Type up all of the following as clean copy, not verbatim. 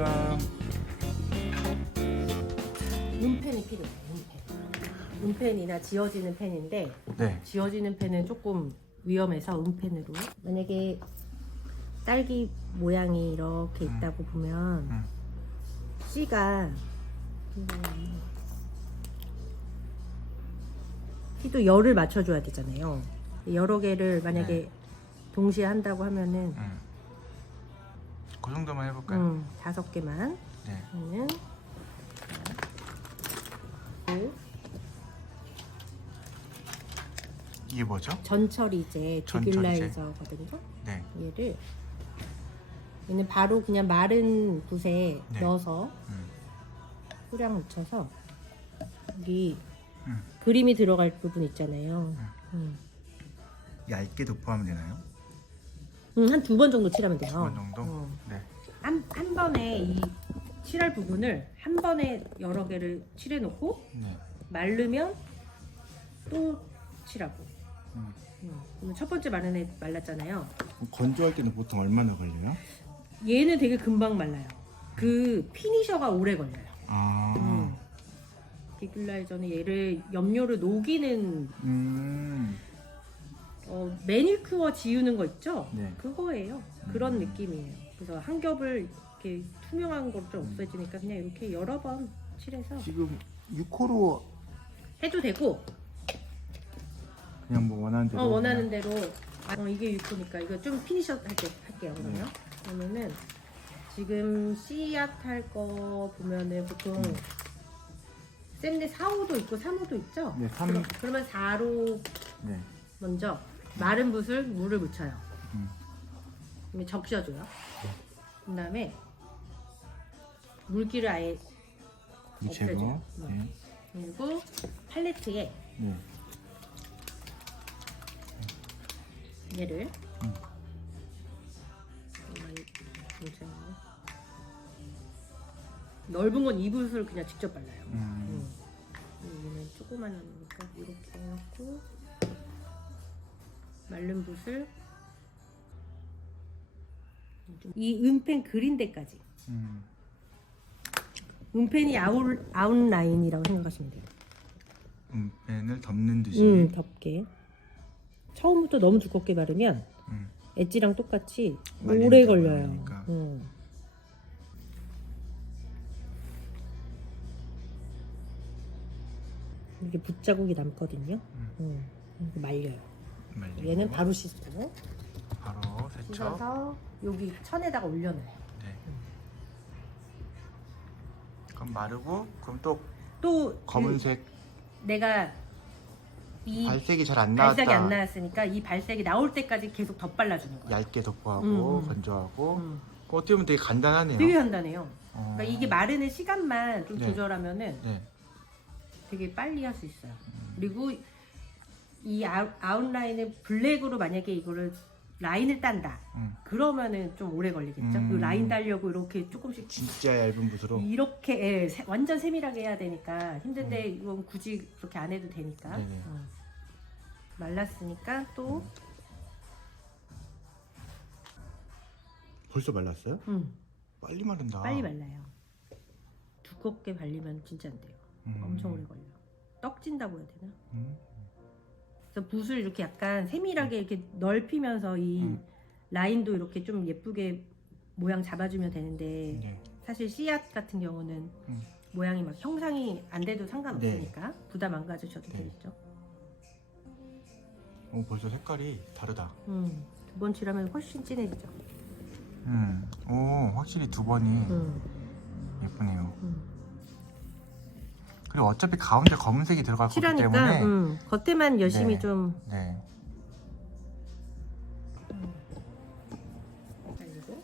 안녕하십니까. 은펜이 필요해요. 은펜이나 지워지는 펜인데 네. 지워지는 펜은 조금 위험해서 은펜으로. 만약에 딸기 모양이 이렇게 있다고 보면 씨가 씨도 열을 맞춰줘야 되잖아요. 여러 개를 만약에 동시에 한다고 하면은 그 정도만 해볼까요? 5개만 네. 하면 이게 뭐죠? 전처리제 전처리제. 디귤라이저거든요. 네. 얘는 바로 그냥 마른 붓에 네. 넣어서 소량 묻혀서 여기 음. 그림이 들어갈 부분 있잖아요. 얇게 도포하면 되나요? 한 2번 정도 칠하면 돼요. 2번 정도? 네. 한 번에 이 칠할 부분을 한 번에 여러 개를 칠해 놓고 네. 마르면 또 칠하고. 그러면 첫 번째 마른 애 말랐잖아요. 건조할 때는 보통 얼마나 걸려요? 얘는 되게 금방 말라요. 그 피니셔가 오래 걸려요. 아. 디귤라이저는 얘를 염료를 녹이는 음. 매니큐어 지우는 거 있죠? 네. 그거예요. 그런 느낌이에요. 그래서 한 겹을 이렇게 투명한 걸 좀 없애지니까 그냥 이렇게 여러 번 칠해서 지금 6호로 해도 되고 그냥 뭐 원하는 대로. 원하는 대로. 이게 6호니까 이거 좀 피니셔 할게요. 그러면 그러면은 지금 씨앗 할 거 보면은 보통 쌤네 4호도 있고 3호도 있죠? 네, 3. 그러면 4로 네. 먼저 마른 붓을 물을 묻혀요. 음. 그다음에 적셔줘요. 그 다음에 물기를 아예 제거. 없애줘요. 네. 그리고 팔레트에 네. 얘를 음. 넓은 건 이 붓을 그냥 직접 발라요. 음. 얘는 조그만 하니까 이렇게 해놓고 마른 붓을 이 은펜 그린 데까지. 은펜이 아웃라인이라고 생각하시면 돼요. 은펜을 덮는 듯이. 덮게. 처음부터 너무 두껍게 바르면 엣지랑 똑같이 말리는 오래 게 걸려요. 어려우니까. 이게 붓자국이 남거든요. 이거 말려요. 말리고. 얘는 바로 씻고 바로 세척. 씻어서 여기 천에다가 올려놔요. 네. 그럼 마르고 그럼 또 검은색 내가 이 발색이 잘 안 나왔다. 발색이 안 나왔으니까 이 발색이 나올 때까지 계속 덧발라주는 거예요. 얇게 도포하고 건조하고. 어떻게 보면 되게 간단하네요. 되게 간단해요. 어. 그러니까 이게 마르는 시간만 좀 네. 조절하면은 네. 되게 빨리 할 수 있어요. 그리고 이 아웃라인을 블랙으로 만약에 이거를 라인을 딴다. 그러면은 좀 오래 걸리겠죠. 그 라인 달려고 이렇게 조금씩 진짜 얇은 붓으로. 이렇게 완전 세밀하게 해야 되니까 힘든데 이건 굳이 그렇게 안 해도 되니까. 네네. 말랐으니까 또 벌써 말랐어요? 빨리 마른다. 빨리 말라요. 두껍게 발리면 진짜 안 돼요. 엄청 오래 걸려. 떡진다고 해야 되나? 그래서 붓을 이렇게 약간 세밀하게 이렇게 넓히면서 이 라인도 이렇게 좀 예쁘게 모양 잡아주면 되는데 네. 사실 씨앗 같은 경우는 모양이 막 형상이 안 돼도 상관없으니까 부담 안 가지셔도 네. 되겠죠. 벌써 색깔이 다르다. 2번 칠하면 훨씬 진해지죠. 확실히 2번이 예쁘네요. 그리고 어차피 가운데 검은색이 들어갈 거기 칠하니까 때문에 겉에만 열심히 네. 좀 네. 발리고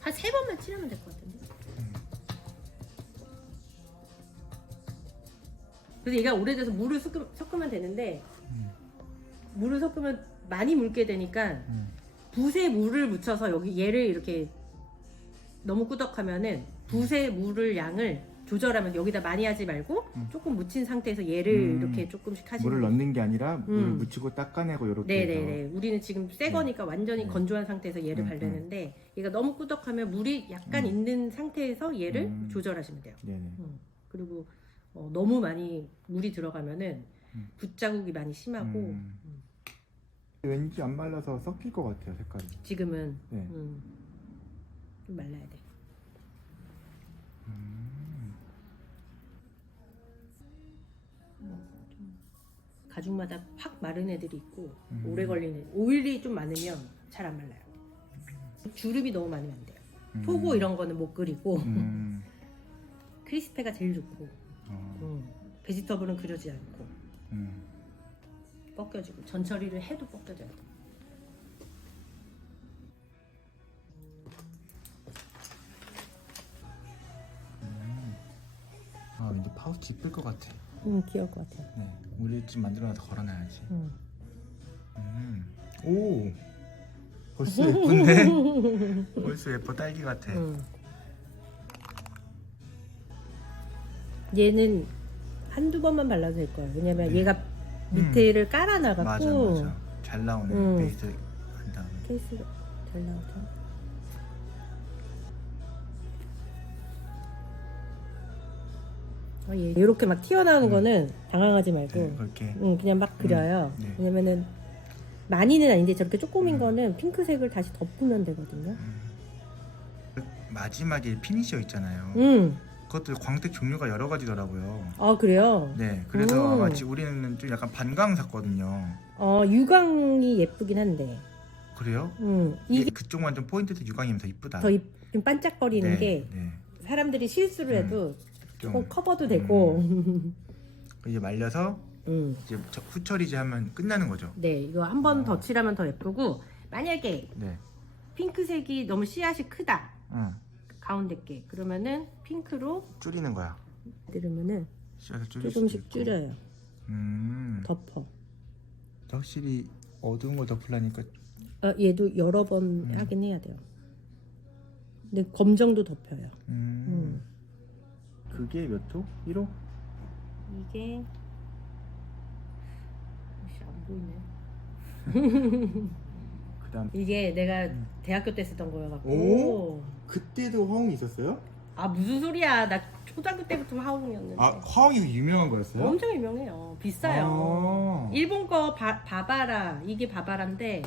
한 3번만 칠하면 될 것 같은데. 그래서 얘가 오래돼서 물을 섞으면 되는데 물을 섞으면 많이 묽게 되니까 붓에 물을 묻혀서 여기 얘를 이렇게 너무 꾸덕하면은 붓에 물을 양을 조절하면 여기다 많이 하지 말고 조금 묻힌 상태에서 얘를 이렇게 조금씩 하시면 물을 넣는 게 아니라 물 음. 묻히고 닦아내고 이렇게 네네네. 우리는 지금 새 거니까 완전히 네. 건조한 상태에서 얘를 바르는데 얘가 너무 꾸덕하면 물이 약간 있는 상태에서 얘를 조절하시면 돼요. 네네. 그리고 너무 많이 물이 들어가면은 붓자국이 많이 심하고 왠지 안 말라서 섞일 것 같아요, 색깔이. 지금은 네. 좀 말라야 돼. 가죽마다 팍 마른 애들이 있고 오래 걸리는 오일이 좀 많으면 잘 안 말라요. 주름이 너무 많으면 안 돼요. 토고 이런 거는 못 그리고 크리스페가 제일 좋고 베지터블은 그려지 않고 벗겨지고 전처리를 해도 벗겨져요. 아, 왠지 파우치 이쁠 것 같아. 귀여울 것 같아요. 네, 우리 집 만들어놔서 걸어놔야지. 오, 벌써 예쁜데? 벌써 예뻐, 딸기 같아. 얘는 한두 번만 발라도 될 거예요. 왜냐면 얘가 밑에를 깔아놔갖고 맞아. 잘 나오네. 베이스 한 다음에. 케이스가 잘 나오죠. 얘 이렇게 막 튀어나오는 거는 당황하지 말고 네, 그렇게. 그냥 막 그려요. 네. 왜냐면은 많이는 아닌데 저렇게 조금인 거는 핑크색을 다시 덮으면 되거든요. 마지막에 피니셔 있잖아요. 그것도 광택 종류가 여러 가지더라고요. 아 그래요? 네, 그래서 아마 우리는 좀 약간 반광 샀거든요. 유광이 예쁘긴 한데. 그래요? 이게 그쪽만 좀 포인트도 유광이면 더 이쁘다. 좀 반짝거리는 네, 게 네. 사람들이 실수를 해도 좀 조금 커버도 되고. 이제 말려서 이제 후처리제 하면 끝나는 거죠. 네, 이거 한 번 더 칠하면 더 예쁘고 만약에 네. 핑크색이 너무 씨앗이 크다. 응. 가운데 게 그러면은 핑크로 줄이는 거야. 들으면은 씨앗을 줄일 수도 조금씩 있고. 줄여요. 덮어. 확실히 어두운 거 덮으려니까. 얘도 여러 번 하긴 해야 돼요. 근데 검정도 덮여요. 그게 몇 호? 1호? 이게 안 보이네. 그다음 이게 내가 대학교 때 쓰던 거여갖고. 오? 그때도 화웅이 있었어요? 아 무슨 소리야? 나 초등학교 때부터 화홍이었는데. 아, 화웅이 유명한 거였어요? 엄청 유명해요. 비싸요. 일본 거 바바라, 이게 바바라인데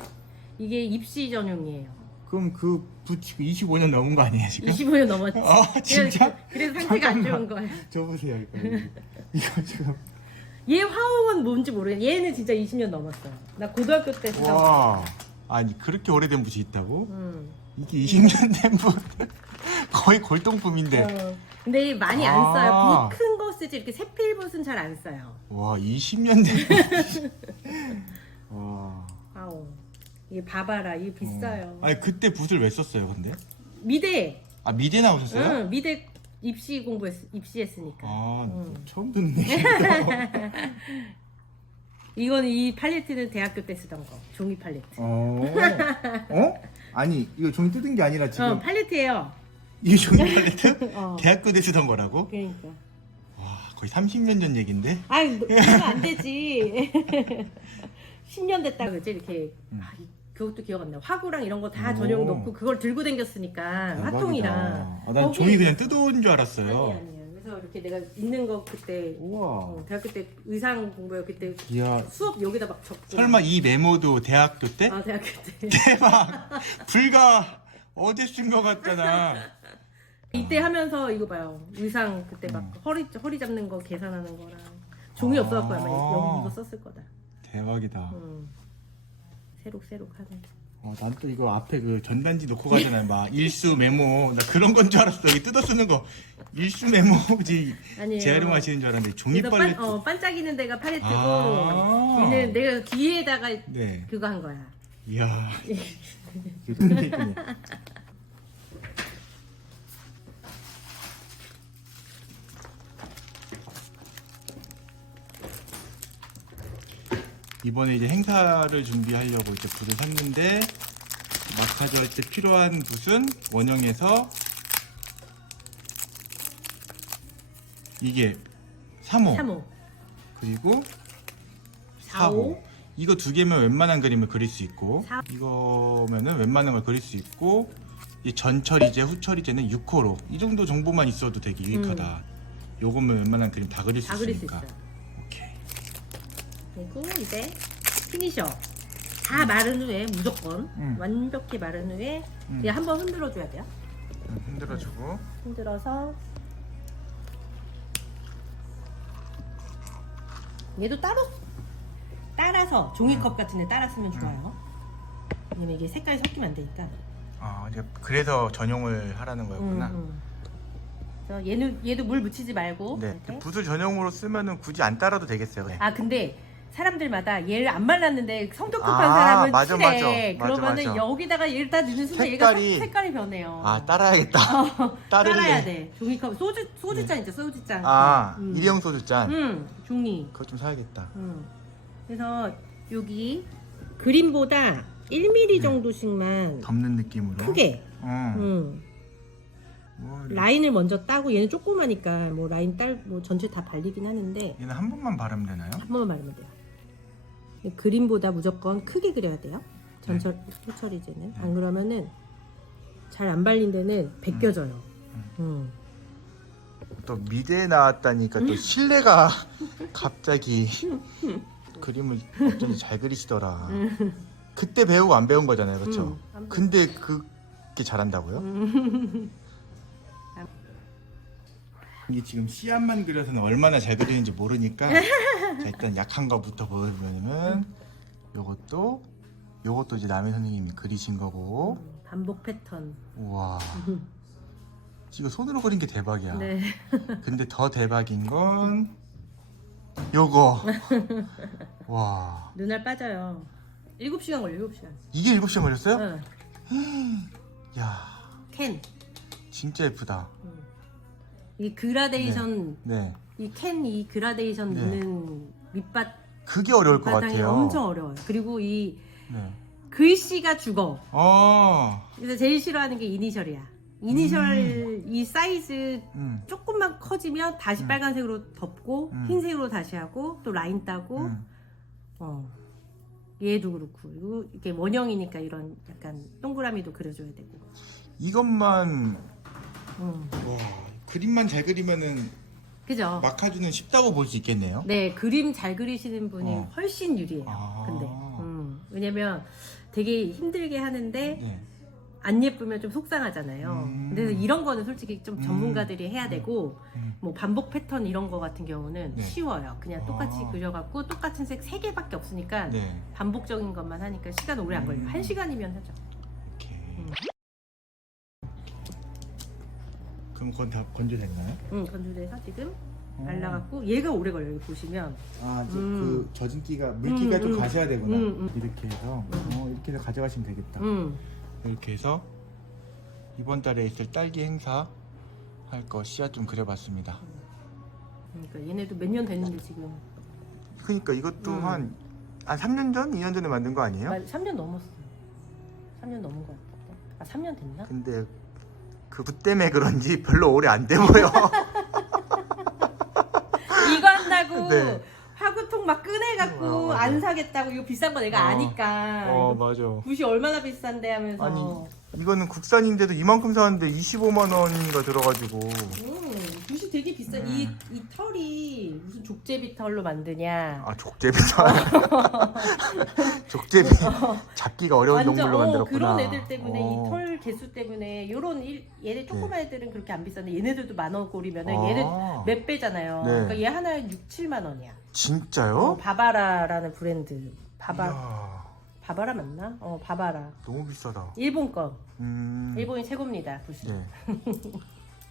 이게 입시 전용이에요. 그럼 그 붙이고 25년 넘은 거 아니에요 지금? 25년 넘었지. 아 진짜? 그래서 상태가 안 좋은 거야. 저 보세요 이거 지금. 얘 화홍은 뭔지 모르겠는데 얘는 진짜 20년 넘었어요. 나 고등학교 때 쓰던 거. 와, 아니 그렇게 오래된 붓이 있다고? 이게 20년 된 붓. 거의 골동품인데. 근데 많이 안 아. 써요. 붓 큰 거 쓰지 이렇게 세필붓은 잘 안 써요. 와, 20년 된 붓. 와. 아우. 이게 바바라 이게 비싸요. 아니 그때 붓을 왜 썼어요 근데? 미대. 아 미대 나오셨어요? 응, 미대 입시했으니까. 아 처음 듣네. 이거는 이 팔레트는 대학교 때 쓰던 거 종이 팔레트. 어? 아니 이거 종이 뜯은 게 아니라 지금 팔레트예요. 이게 종이 팔레트? 어. 대학교 때 쓰던 거라고? 그러니까. 와, 거의 30년 전 얘긴데? 아이 이거 안 되지. 10년 됐다 그지 이렇게. 그것도 기억 안 나. 화구랑 이런 거 다 전용 넣고 그걸 들고 댕겼으니까 대박이다. 화통이랑. 아, 난 종이 그냥 뜯어온 줄 알았어요. 아니에요. 그래서 이렇게 내가 있는 거 그때 우와. 대학교 때 의상 공부해 그때 이야. 수업 여기다 막 적고. 설마 이 메모도 대학교 때? 아 대학교 때. 대박! 불과 어제 쓴 거 같잖아. 이때 하면서 이거 봐요. 의상 그때 막 허리 잡는 거 계산하는 거랑 종이 없어갖고 아마 여기 이거 썼을 거다. 대박이다. 새록새록하네. 난 또 이거 앞에 그 전단지 놓고 가잖아요. 막 일수 메모. 나 그런 건 줄 알았어. 여기 뜯어 쓰는 거. 일수 메모지. 아니에요. 재활용하시는 줄 알았는데 종이 그래서 팔레트. 반짝이는 데가 팔레트고 아. 얘는 내가 뒤에다가 네. 그거 한 거야. 이야. 이거 이번에 이제 행사를 준비하려고 이제 붓을 샀는데 마카지 할 때 필요한 붓은 원형에서 이게 3호. 3호. 그리고 4호. 4호. 이거 두 개면 웬만한 그림을 그릴 수 있고, 4. 이거면은 웬만한 걸 그릴 수 있고, 이 전처리제, 후처리제는 6호로. 이 정도 정보만 있어도 되게 유익하다. 요거면 웬만한 그림 다 그릴 수 다 그릴 수 있으니까. 있어요. 오케이. 그리고 이제 피니셔. 다 마른 후에 무조건 완벽히 마른 후에 그냥 한번 흔들어 줘야 돼요. 흔들어주고. 흔들어서 얘도 따라서 종이컵 같은 데 따라 쓰면 좋아요. 왜냐면 이게 색깔이 섞이면 안 되니까. 아, 이제 그래서 전용을 하라는 거였구나. 그래서 얘도 물 묻히지 말고. 네. 이렇게. 붓을 전용으로 쓰면은 굳이 안 따라도 되겠어요. 네. 아 근데 사람들마다 얘를 안 말랐는데 성격 급한 아, 사람은 맞아, 칠해. 맞아. 그러면은 맞아. 여기다가 얘를 다 넣는 순간 색깔이- 얘가 색깔이 변해요. 아, 따라야겠다. 따를래. 따라야 돼. 종이컵 소주잔 있죠, 소주잔. 아, 일회용 소주잔. 종이. 그거 좀 사야겠다. 그래서 여기 그림보다 1mm 정도씩만 덮는 느낌으로. 크게. 뭐, 라인을 먼저 따고 얘는 조그마니까 뭐 라인 뭐 전체 다 발리긴 하는데 얘는 한 번만 바르면 되나요? 한 번만 바르면 돼요. 그림보다 무조건 크게 그려야 돼요. 후처리제는. 안 그러면은 잘 안 발린 데는 벗겨져요. 또 미대에 나왔다니까 또 신뢰가 갑자기 그림을 어쩐지 잘 그리시더라. 그때 배우고 안 배운 거잖아요, 그렇죠? 근데 그게 잘한다고요? 이게 지금 씨앗만 그려서는 얼마나 잘 그리는지 모르니까 자, 일단 약한 거부터 보여주면은 요것도 이제 남해 선생님이 그리신 거고. 반복 패턴. 우와. 이거 손으로 그린 게 대박이야. 네. 근데 더 대박인 건 요거. 와. 눈알 빠져요. 7시간 걸려, 7시간. 이게 7시간 걸렸어요? 응. 야, 캔. 진짜 예쁘다. 이 그라데이션, 네. 이 그라데이션 네. 넣는 밑밭 그게 어려울 것 바탕이 같아요. 엄청 어려워요. 그리고 이 네. 글씨가 죽어. 어. 그래서 제일 싫어하는 게 이니셜이야. 이니셜 이 사이즈 음. 조금만 커지면 다시 빨간색으로 덮고 흰색으로 다시 하고 또 라인 따고 얘도 그렇고 그리고 이게 원형이니까 이런 약간 동그라미도 그려줘야 되고. 이것만 음. 와, 그림만 잘 그리면은 그죠? 마카주는 쉽다고 볼 수 있겠네요. 네, 그림 잘 그리시는 분이 어. 훨씬 유리해요. 아. 근데 왜냐면 되게 힘들게 하는데 네. 안 예쁘면 좀 속상하잖아요. 그래서 이런 거는 솔직히 좀 전문가들이 해야 되고 뭐 반복 패턴 이런 거 같은 경우는 네. 쉬워요. 그냥 똑같이 아. 그려갖고 똑같은 색 3개밖에 없으니까 네. 반복적인 것만 하니까 시간 오래 안 걸려요. 1시간이면 하죠. 오케이. 그럼 그건 다 건조됐나요? 건조돼서 지금 말라갖고 얘가 오래 걸려요. 여기 보시면 아, 이제 그 젖은기가 물기가 좀 가셔야 되구나. 이렇게 해서 이렇게 해서 가져가시면 되겠다. 이렇게 해서 이번 달에 있을 딸기 행사 할 거 씨앗 좀 그려봤습니다. 그러니까 얘네도 몇 년 됐는데 지금 그러니까 이것도 한 3년 전, 2년 전에 만든 거 아니에요? 3년 넘었어요. 3년 넘은 것 같은데. 아 3년 됐나? 근데 그 붓 때문에 그런지 별로 오래 안 돼 보여. 이거 한다고 네. 화구통 막 꺼내갖고 맞아. 안 사겠다고 이거 비싼 거 내가 아니까 맞아. 붓이 얼마나 비싼데 하면서 아니 이거는 국산인데도 이만큼 사는데 25만 원인가 들어가지고. 붓이 되게 비싸. 이 털이 무슨 족제비 털로 만드냐. 아, 족제비 족제비 잡기가 어려운 동물로 만들었구나. 그런 애들 때문에 어. 이 털 개수 때문에 요런 얘네 조그만 애들은 그렇게 안 비싼데 얘네들도 10,000원꼴이면은 아. 얘는 몇 배잖아요. 네. 그러니까 얘 하나에 6-7만 원이야. 진짜요? 바바라라는 브랜드. 이야, 바바라 맞나? 바바라. 너무 비싸다. 일본 거. 음. 일본이 최고입니다. 붓이. 네.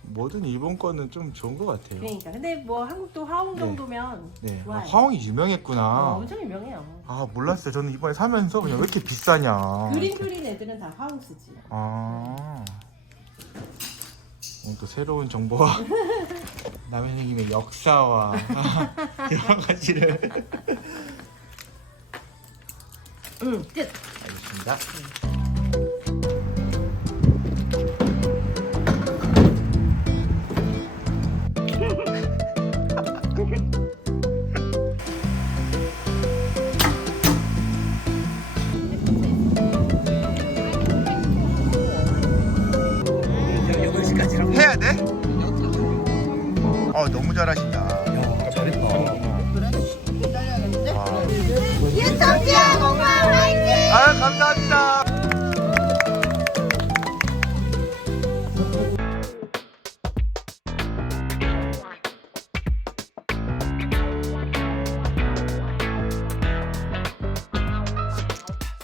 뭐든 일본 거는 좀 좋은 것 같아요. 그러니까 근데 뭐 한국도 화홍 네. 정도면 네. 아, 좋아요. 화홍이 유명했구나. 엄청 유명해요. 아, 몰랐어요. 저는 이번에 사면서 그냥 왜 이렇게 비싸냐. 그림 그린 애들은 다 화홍 쓰지. 아. 오늘 또 새로운 정보와 남해 선생님의 역사와 여러 가지를. 끝. 알겠습니다. 해야 돼? 너무 잘하신다.